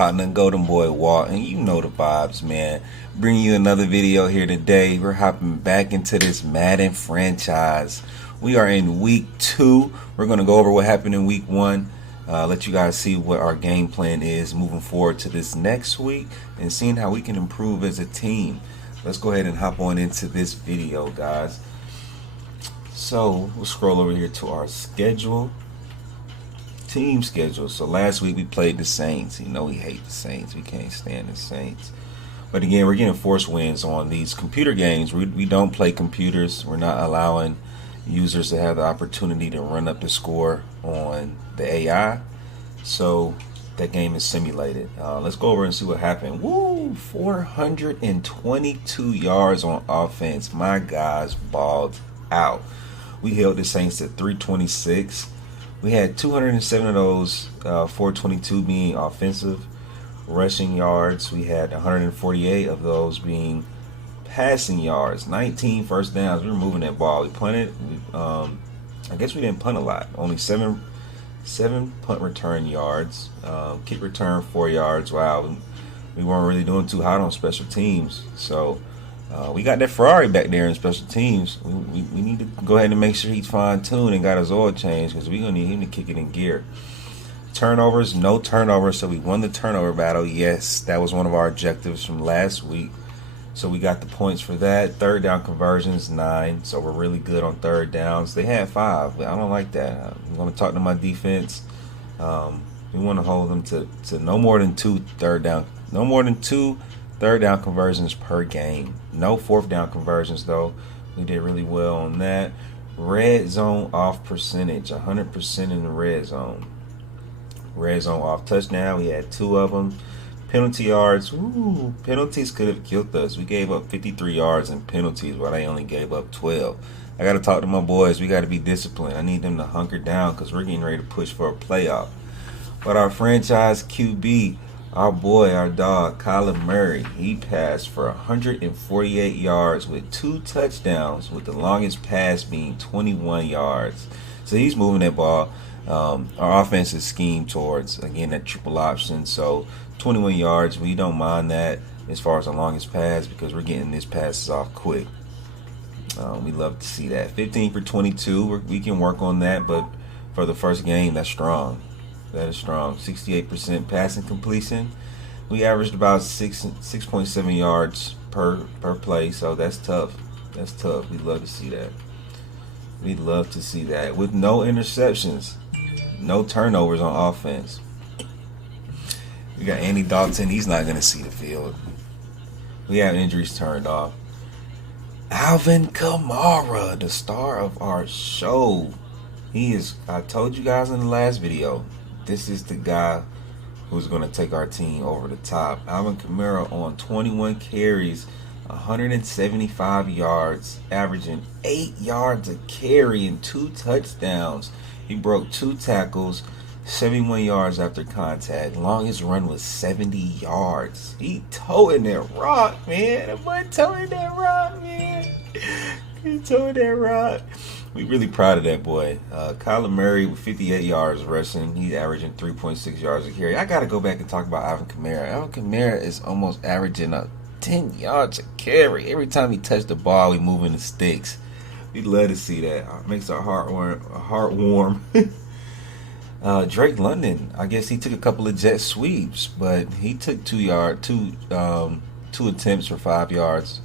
partner, Golden Boy Walt, and you know the vibes, man. Bringing you another video here today. We're hopping back into this Madden franchise. We are in week 2. We're going to go over what happened in week 1. Let you guys see what our game plan is moving forward to this next week and seeing how we can improve as a team. Let's go ahead and hop on into this video, guys. So we'll scroll over here to our schedule. Team schedule. So last week we played the Saints. You know we hate the Saints. We can't stand the Saints. But again, we're getting force wins on these computer games. We don't play computers. We're not allowing users to have the opportunity to run up the score on the AI. So that game is simulated. Let's go over and see what happened. Woo! 422 yards on offense. My guys balled out. We held the Saints to 326. We had 207 of those, 422 being offensive rushing yards. We had 148 of those being passing yards. 19 first downs. We were moving that ball. We punted. I guess we didn't punt a lot. Only seven punt return yards. Kick return 4 yards. Wow, we weren't really doing too hot on special teams. So we got that Ferrari back there in special teams. We need to go ahead and make sure he's fine-tuned and got his oil changed, because we're going to need him to kick it in gear. Turnovers, no turnovers, so we won the turnover battle. Yes, that was one of our objectives from last week. So we got the points for that. Third down conversions, 9. So we're really good on third downs. They had 5, but I don't like that. I'm going to talk to my defense. We want to hold them to no more than 2 third down. No more than 2 third down conversions per game. No fourth down conversions, though. We did really well on that. Red zone off percentage, 100% in the red zone. Red zone off touchdown, we had 2 of them. Penalty yards, ooh, penalties could have killed us. We gave up 53 yards in penalties while they only gave up 12. I got to talk to my boys. We got to be disciplined. I need them to hunker down because we're getting ready to push for a playoff. But our franchise QB, our boy, our dog, Kyler Murray, he passed for 148 yards with 2 touchdowns, with the longest pass being 21 yards. So he's moving that ball. Our offense is schemed towards, again, that triple option. So 21 yards, we don't mind that as far as the longest pass, because we're getting these passes off quick. We love to see that. 15 for 22, we can work on that, but for the first game, that's strong. That is strong. 68% passing completion. We averaged about 6.7 yards per play, so that's tough. That's tough. We'd love to see that. We'd love to see that. With no interceptions, no turnovers on offense. We got Andy Dalton. He's not going to see the field. We have injuries turned off. Alvin KaMara, the star of our show. He is, I told you guys in the last video, this is the guy who's going to take our team over the top. Alvin KaMara on 21 carries, 175 yards, averaging 8 yards a carry and 2 touchdowns. He broke 2 tackles, 71 yards after contact. Longest run was 70 yards. He towing that rock, man. That boy towing that rock, man. He towing that rock. We really proud of that boy. Kyler Murray with 58 yards rushing. He's averaging 3.6 yards a carry. I got to go back and talk about Alvin KaMara. Alvin KaMara is almost averaging 10 yards a carry. Every time he touched the ball, we moving the sticks. We'd love to see that. It makes our heart warm. Drake London, I guess he took a couple of jet sweeps, but he took 2 attempts for 5 yards.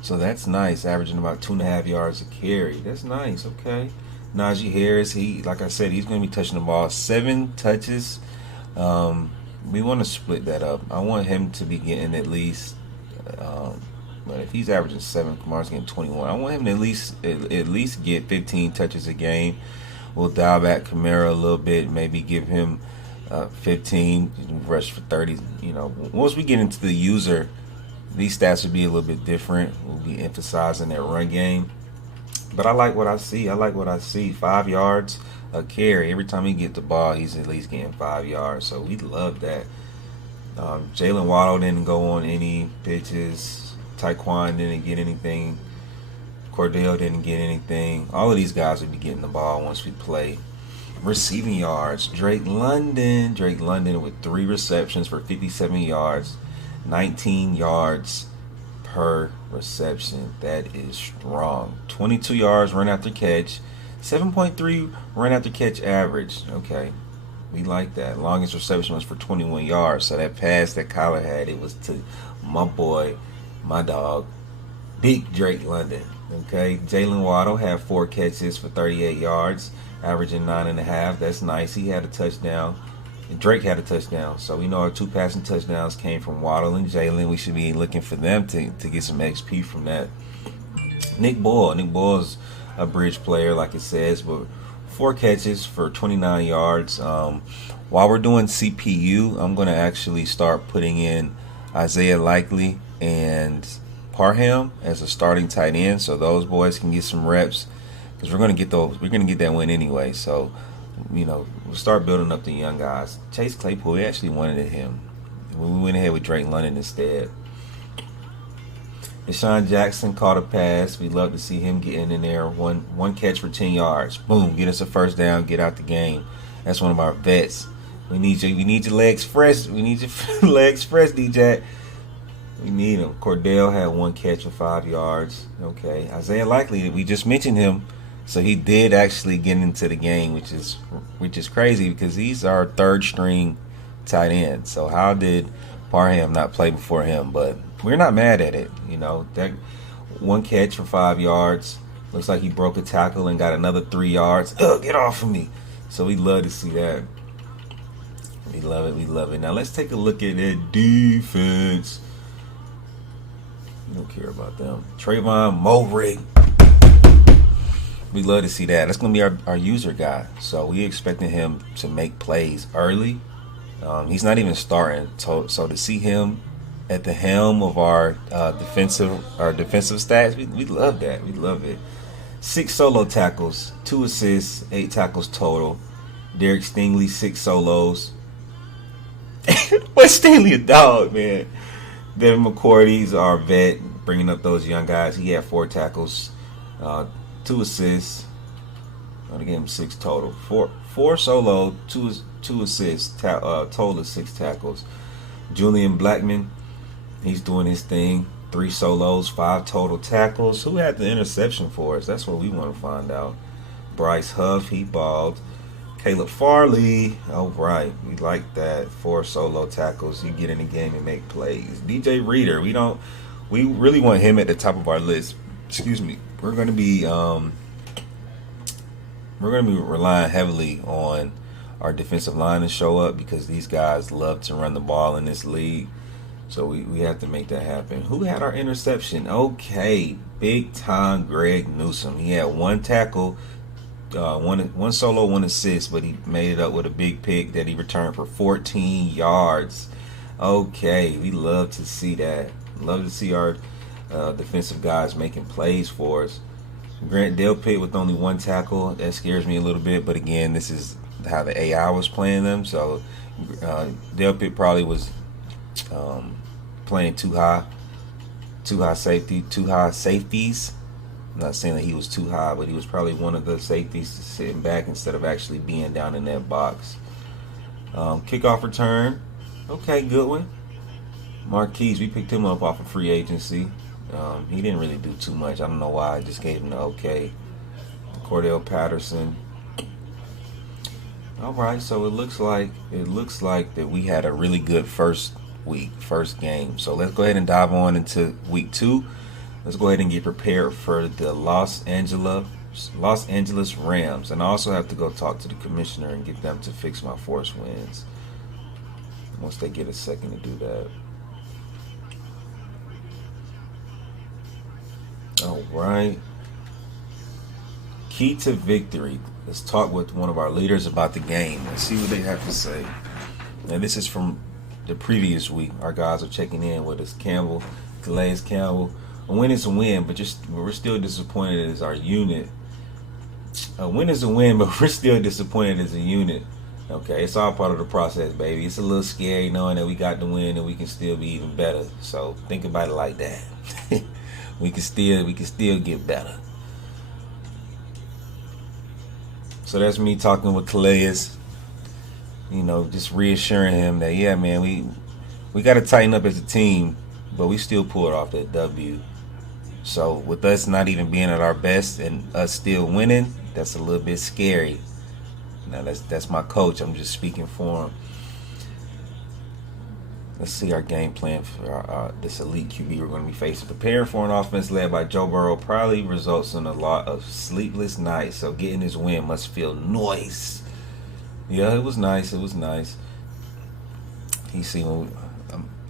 So that's nice, averaging about 2.5 yards a carry. That's nice, okay. Najee Harris, he, like I said, he's going to be touching the ball. 7 touches. We want to split that up. I want him to be getting at least, but if he's averaging 7, Kamara's getting 21. I want him to at least get 15 touches a game. We'll dial back KaMara a little bit, maybe give him 15, rush for 30. You know, once we get into the user, these stats will be a little bit different. We'll be emphasizing that run game. But I like what I see. 5 yards a carry. Every time he gets the ball, he's at least getting 5 yards. So we love that. Jalen Waddle didn't go on any pitches. Tyquan didn't get anything. Cordell didn't get anything. All of these guys will be getting the ball once we play. Receiving yards, Drake London with 3 receptions for 57 yards, 19 yards per reception. That is strong. 22 yards run after catch, 7.3 run after catch average. Okay, we like that. Longest reception was for 21 yards. So that pass that Kyler had, it was to my boy, my dog, Big Drake London. Okay, Jalen Waddle had 4 catches for 38 yards, averaging 9.5. That's nice. He had a touchdown. And Drake had a touchdown. So we know our 2 passing touchdowns came from Waddle and Jalen. We should be looking for them to get some XP from that. Nick Boyle's a bridge player, like it says, but 4 catches for 29 yards. While we're doing CPU, I'm going to actually start putting in Isaiah Likely and Parham as a starting tight end, so those boys can get some reps, because we're going to get that win anyway. So, we'll start building up the young guys. Chase Claypool, we actually wanted him. We went ahead with Drake London instead. Deshaun Jackson caught a pass. We'd love to see him getting in there. One catch for 10 yards. Boom, get us a first down, get out the game. That's one of our vets. We need your legs fresh. We need your legs fresh, DJ. We need him. Cordell had 1 catch for 5 yards. Okay. Isaiah Likely, we just mentioned him. So he did actually get into the game, which is crazy, because he's our 3rd string tight end. So how did Parham not play before him? But we're not mad at it. That 1 catch for 5 yards. Looks like he broke a tackle and got another 3 yards. Get off of me. So we love to see that. We love it. Now let's take a look at that defense. We don't care about them. Trayvon Mulray. We love to see that. That's going to be our user guy. So we expecting him to make plays early. He's not even starting. So to see him at the helm of our defensive stats, we love that. We love it. 6 solo tackles, 2 assists, 8 tackles total. Derek Stingley, 6 solos. What's Stingley a dog, man? Devin McCourty's our vet, bringing up those young guys. He had 4 tackles, 2 assists. I gave him 6 total. 4 solo, 2 assists, total of 6 tackles. Julian Blackman, he's doing his thing. 3 solos, 5 total tackles. Who had the interception for us? That's what we want to find out. Bryce Huff, he balled. Caleb Farley, all right, we like that. 4 solo tackles. He get in the game and make plays. DJ Reader, we really want him at the top of our list. Excuse me. We're going to be relying heavily on our defensive line to show up, because these guys love to run the ball in this league. So we have to make that happen. Who had our interception? Okay, big time Greg Newsome. He had 1 tackle. One solo, 1 assist, but he made it up with a big pick that he returned for 14 yards. Okay, we love to see that. Love to see our defensive guys making plays for us. Grant Delpit with only 1 tackle. That scares me a little bit, but again, this is how the AI was playing them. So Delpit probably was playing too high safeties. I'm not saying that he was too high, but he was probably one of the safeties sitting back instead of actually being down in that box. Kickoff return. Okay, good one. Marquise, we picked him up off of free agency. He didn't really do too much. I don't know why. I just gave him the okay. Cordell Patterson. All right, so it looks like that we had a really good first game. So let's go ahead and dive on into week 2. Let's go ahead and get prepared for the Los Angeles Rams. And I also have to go talk to the commissioner and get them to fix my force winds once they get a second to do that. All right. Key to victory. Let's talk with one of our leaders about the game. Let's see what they have to say. And this is from the previous week. Our guys are checking in with us. Calais Campbell. A win is a win, but we're still disappointed as our unit. A win is a win, but we're still disappointed as a unit. Okay, it's all part of the process, baby. It's a little scary knowing that we got the win and we can still be even better. So think about it like that. we can still get better. So that's me talking with Calais. Just reassuring him that, yeah, man, we got to tighten up as a team, but we still pulled off that W. So with us not even being at our best and us still winning, that's a little bit scary. Now that's my coach. I'm just speaking for him. Let's see our game plan for this elite QB we're going to be facing. Preparing for an offense led by Joe Burrow probably results in a lot of sleepless nights. So getting this win must feel nice. Yeah, it was nice. It was nice.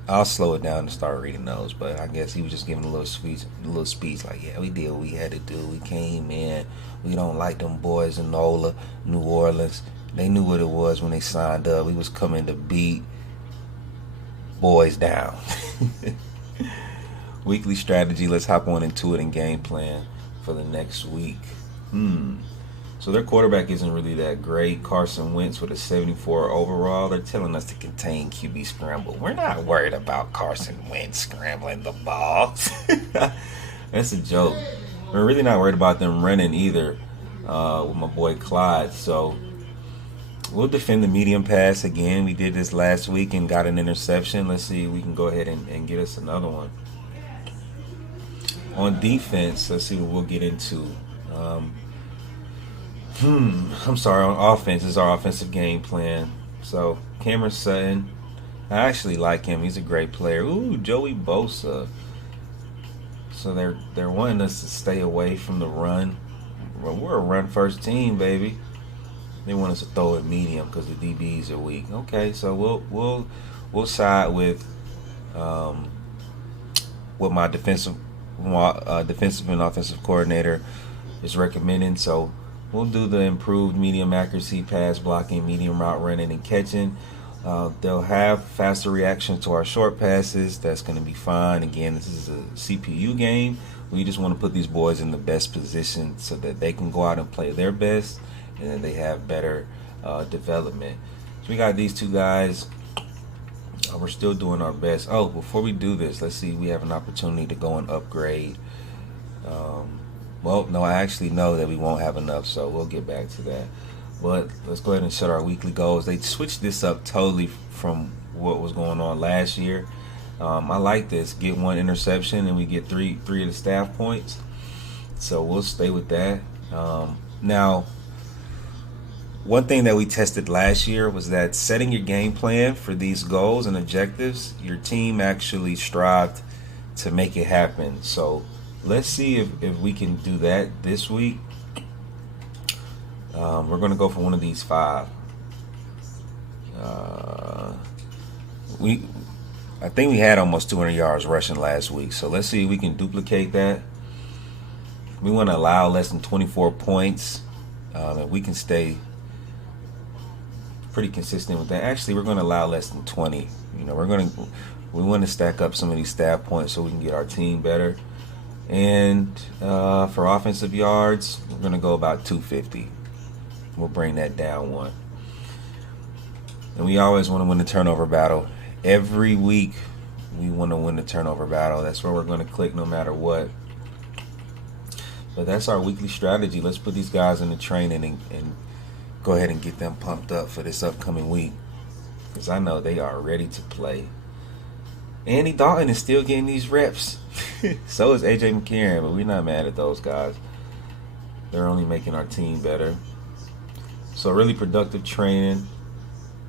I'll slow it down and start reading those. But I guess he was just giving a little speech like, yeah, we did what we had to do. We came in. We don't like them boys in NOLA, New Orleans. They knew what it was when they signed up. We was coming to beat boys down. Weekly strategy. Let's hop on into it and game plan for the next week. So their quarterback isn't really that great. Carson Wentz with a 74 overall. They're telling us to contain QB scramble. We're not worried about Carson Wentz scrambling the ball. That's a joke. We're really not worried about them running either with my boy Clyde. So we'll defend the medium pass again. We did this last week and got an interception. Let's see if we can go ahead and get us another one. On defense, let's see what we'll get into. I'm sorry, on offense is our offensive game plan. So Cameron Sutton, I actually like him. He's a great player. Ooh, Joey Bosa. So they're wanting us to stay away from the run. Well, we're a run-first team, baby. They want us to throw it medium because the DBs are weak. Okay, so we'll side with what my defensive and offensive coordinator is recommending. So we'll do the improved medium accuracy, pass blocking, medium route running, and catching. They'll have faster reaction to our short passes. That's going to be fine. Again, this is a CPU game. We just want to put these boys in the best position so that they can go out and play their best, and then they have better development. So we got these two guys. We're still doing our best. Oh, before we do this, let's see. We have an opportunity to go and upgrade. Well, no, I actually know that we won't have enough, so we'll get back to that. But let's go ahead and set our weekly goals. They switched this up totally from what was going on last year. I like this. Get one interception and we get three of the staff points. So we'll stay with that. Now, one thing that we tested last year was that setting your game plan for these goals and objectives, your team actually strived to make it happen. So let's see if we can do that this week. We're going to go for one of these 5. I think we had almost 200 yards rushing last week. So let's see if we can duplicate that. We want to allow less than 24 points. If we can stay pretty consistent with that. Actually, we're going to allow less than 20. We want to stack up some of these staff points so we can get our team better. And for offensive yards, we're going to go about 250. We'll bring that down 1. And we always want to win the turnover battle. Every week, we want to win the turnover battle. That's where we're going to click no matter what. But that's our weekly strategy. Let's put these guys in the training and go ahead and get them pumped up for this upcoming week. Because I know they are ready to play. Andy Dalton is still getting these reps. So is AJ McCarron, but we're not mad at those guys. They're only making our team better. So really productive training.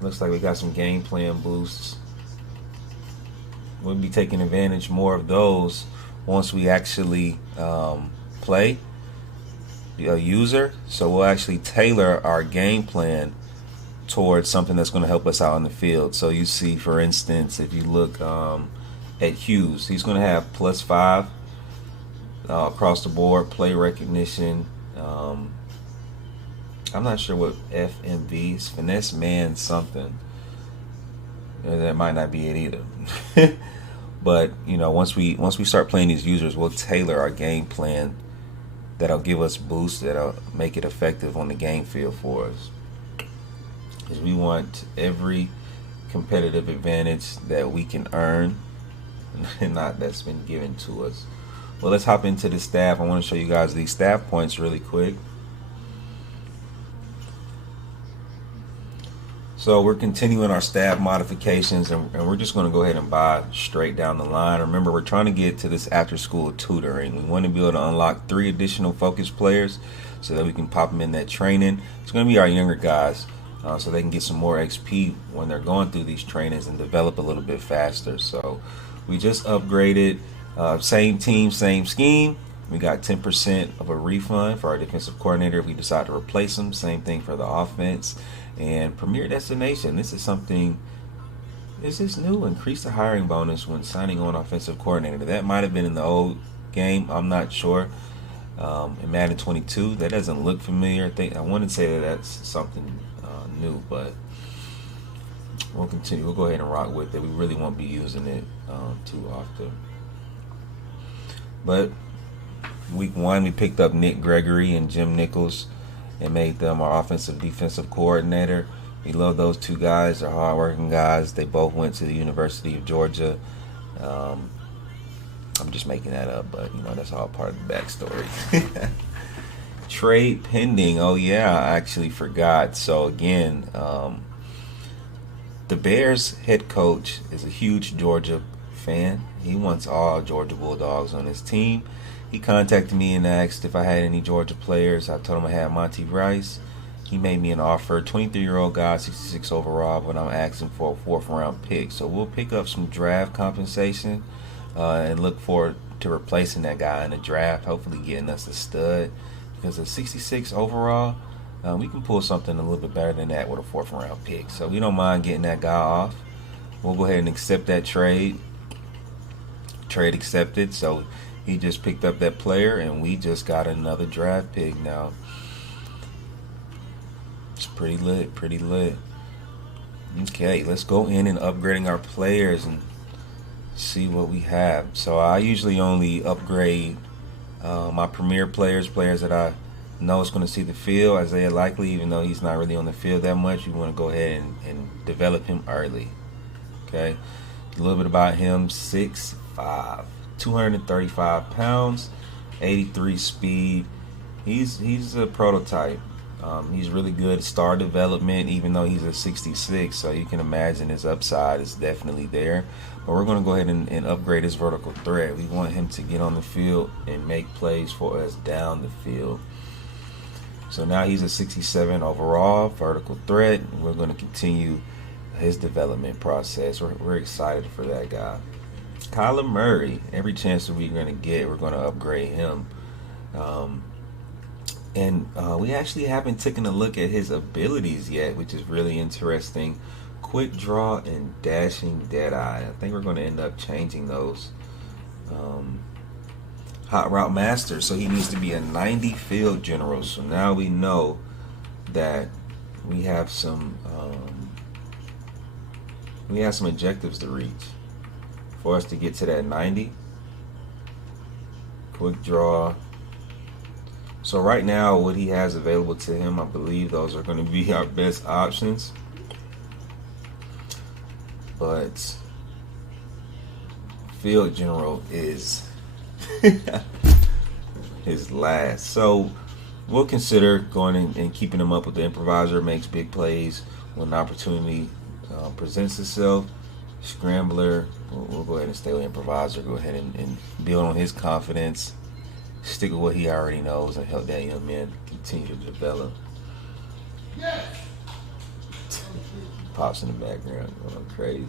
Looks like we got some game plan boosts. We'll be taking advantage more of those once we actually play a user. So we'll actually tailor our game plan towards something that's going to help us out on the field. So you see, for instance, if you look at Hughes, he's going to have +5 across the board, play recognition. I'm not sure what FMV is, finesse man something. That might not be it either. But once we start playing these users, we'll tailor our game plan that'll give us boosts, that'll make it effective on the game field for us. Because we want every competitive advantage that we can earn, and not that's been given to us. Well, let's hop into the staff. I want to show you guys these staff points really quick. So we're continuing our staff modifications, and we're just going to go ahead and buy straight down the line. Remember, we're trying to get to this after-school tutoring. We want to be able to unlock 3 additional focus players so that we can pop them in that training. It's going to be our younger guys, so they can get some more XP when they're going through these trainings and develop a little bit faster. So we just upgraded, same team, same scheme. We got 10% of a refund for our defensive coordinator if we decide to replace him. Same thing for the offense. And Premier Destination, this is something, this is new. Increase the hiring bonus when signing on offensive coordinator. That might have been in the old game. I'm not sure. In Madden 22, that doesn't look familiar. I want to say that that's something new, but we'll continue. We'll go ahead and rock with it. We really won't be using it too often. But week 1, we picked up Nick Gregory and Jim Nichols and made them our offensive defensive coordinator. We love those 2 guys. They're hardworking guys. They both went to the University of Georgia. I'm just making that up, but that's all part of the backstory. Trade pending. Oh yeah, I actually forgot. So again, the Bears head coach is a huge Georgia fan. He wants all Georgia Bulldogs on his team. He contacted me and asked if I had any Georgia players. I told him I had Monty Rice. He made me an offer, 23-year-old guy, 66 overall, but I'm asking for a 4th-round pick. So we'll pick up some draft compensation and look forward to replacing that guy in the draft, hopefully getting us a stud. Because a 66 overall, we can pull something a little bit better than that with a 4th-round pick. So we don't mind getting that guy off. We'll go ahead and accept that trade. Trade accepted. So he just picked up that player, and we just got another draft pick now. It's pretty lit, pretty lit. Okay, let's go in and upgrading our players and see what we have. So I usually only upgrade my premier players that I know is going to see the field. Isaiah Likely, even though he's not really on the field that much, we want to go ahead and develop him early. Okay, a little bit about him: 6'5". 235 pounds, 83 speed. He's a prototype. He's really good at star development, even though he's a 66, so you can imagine his upside is definitely there. But we're going to go ahead and upgrade his vertical threat. We want him to get on the field and make plays for us down the field. So now he's a 67 overall vertical threat. We're going to continue his development process. We're excited for that guy. Kyler Murray, every chance that we're going to get, we're going to upgrade him. And we actually haven't taken a look at his abilities yet, which is really interesting. Quick draw and dashing deadeye. I think we're going to end up changing those. Hot route master, so he needs to be a 90 field general. So now we know that we have some objectives to reach for us to get to that 90. Quick draw. So right now, what he has available to him, I believe those are going to be our best options. But field general is his last. So we'll consider going and keeping him up with the improviser. Makes big plays when an opportunity presents itself. Scrambler, we'll go ahead and stay with improviser. Go ahead and build on his confidence. Stick with what he already knows and help that young man continue to develop. Pops in the background going crazy.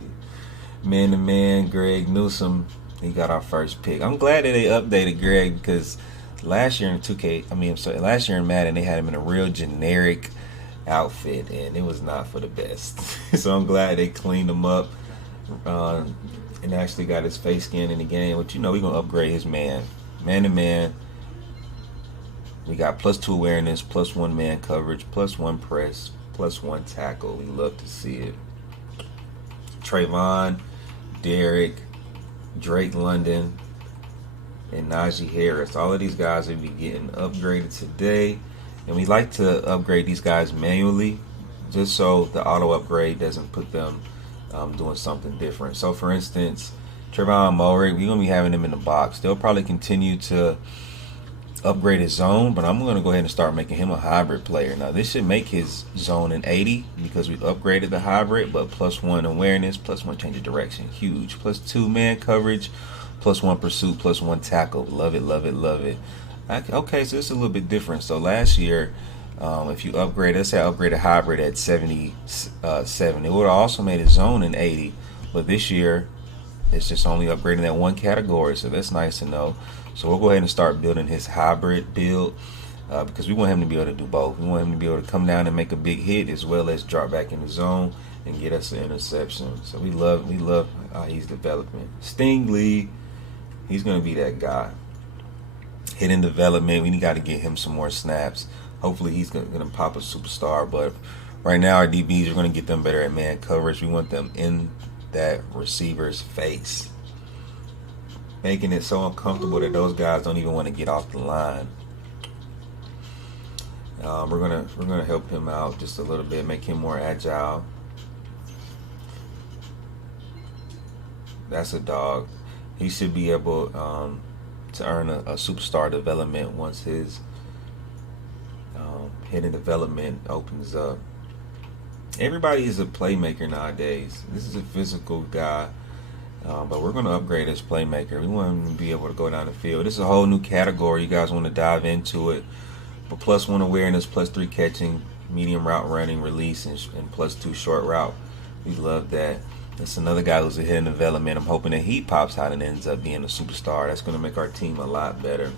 Man to man, Greg Newsome, he got our first pick. I'm glad that they updated Greg because last year in Madden, they had him in a real generic outfit and it was not for the best. So I'm glad they cleaned him up and actually got his face scan in the game. But we're going to upgrade his man to man. We got +2 awareness, +1 man coverage, +1 press, +1 tackle. We love to see it. Trayvon, Derek, Drake London, and Najee Harris. All of these guys will be getting upgraded today. And we like to upgrade these guys manually just so the auto upgrade doesn't put them doing something different. So for instance, Trayvon Mulray, we're going to be having him in the box. They'll probably continue to upgrade his zone, but I'm going to go ahead and start making him a hybrid player. Now this should make his zone an 80 because we've upgraded the hybrid, but +1 awareness, +1 change of direction, huge. +2 man coverage, +1 pursuit, +1 tackle. Love it, love it, love it. Okay, so it's a little bit different. So last year, if you upgrade, let's say I upgraded hybrid at 77, it would have also made his zone an 80, but this year it's just only upgrading that one category, so that's nice to know. So we'll go ahead and start building his hybrid build because we want him to be able to do both. We want him to be able to come down and make a big hit as well as drop back in the zone and get us an interception. So we love how he's developing. Stingley, he's going to be that guy. Hitting development, we got to get him some more snaps. Hopefully he's going to pop a superstar, but right now our DBs are going to get them better at man coverage. We want them in that receiver's face, making it so uncomfortable that those guys don't even want to get off the line. We're gonna help him out just a little bit, make him more agile. That's a dog. He should be able to earn a superstar development once his hidden development opens up. Everybody is a playmaker nowadays. This is a physical guy. But we're going to upgrade his playmaker. We want him to be able to go down the field. This is a whole new category. You guys want to dive into it. But +1 awareness, +3 catching, medium route running, release, and +2 short route. We love that. That's another guy who's ahead in development. I'm hoping that he pops out and ends up being a superstar. That's going to make our team a lot better.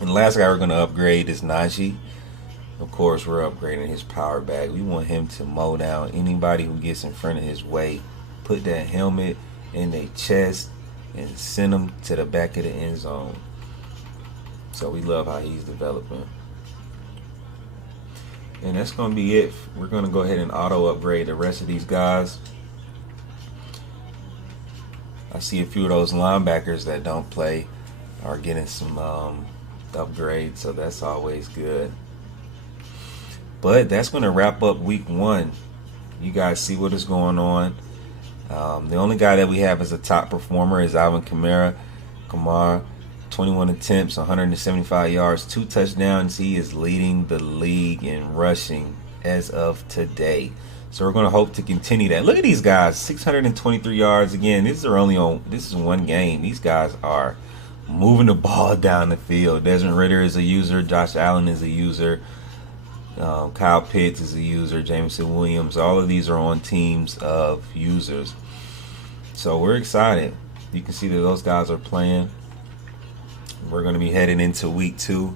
And the last guy we're going to upgrade is Najee. Of course, we're upgrading his power bag. We want him to mow down anybody who gets in front of his way. Put that helmet in their chest and send them to the back of the end zone. So we love how he's developing. And that's going to be it. We're going to go ahead and auto upgrade the rest of these guys. I see a few of those linebackers that don't play are getting some upgrades, so that's always good. But that's going to wrap up week 1. You guys see what is going on. The only guy that we have as a top performer is Alvin KaMara, 21 attempts, 175 yards, 2 touchdowns. He is leading the league in rushing as of today. So we're going to hope to continue that. Look at these guys, 623 yards. Again, this is one game. These guys are moving the ball down the field. Desmond Ridder is a user. Josh Allen is a user. Kyle Pitts is a user. Jameson Williams. All of these are on teams of users. So we're excited. You can see that those guys are playing. We're going to be heading into week 2,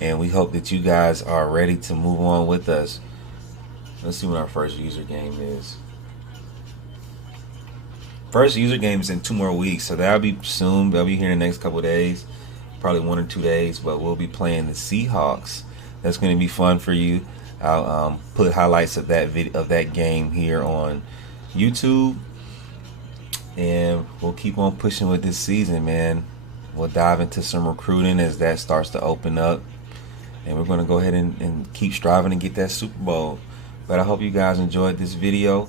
and we hope that you guys are ready to move on with us. Let's see what our first user game is. First user game is in 2 more weeks, so that'll be soon. They'll be here in the next couple of days, probably 1 or 2 days. But we'll be playing the Seahawks. That's going to be fun for you. I'll put highlights of that game here on YouTube, and we'll keep on pushing with this season, man. We'll dive into some recruiting as that starts to open up, and we're going to go ahead and keep striving to get that Super Bowl. But I hope you guys enjoyed this video.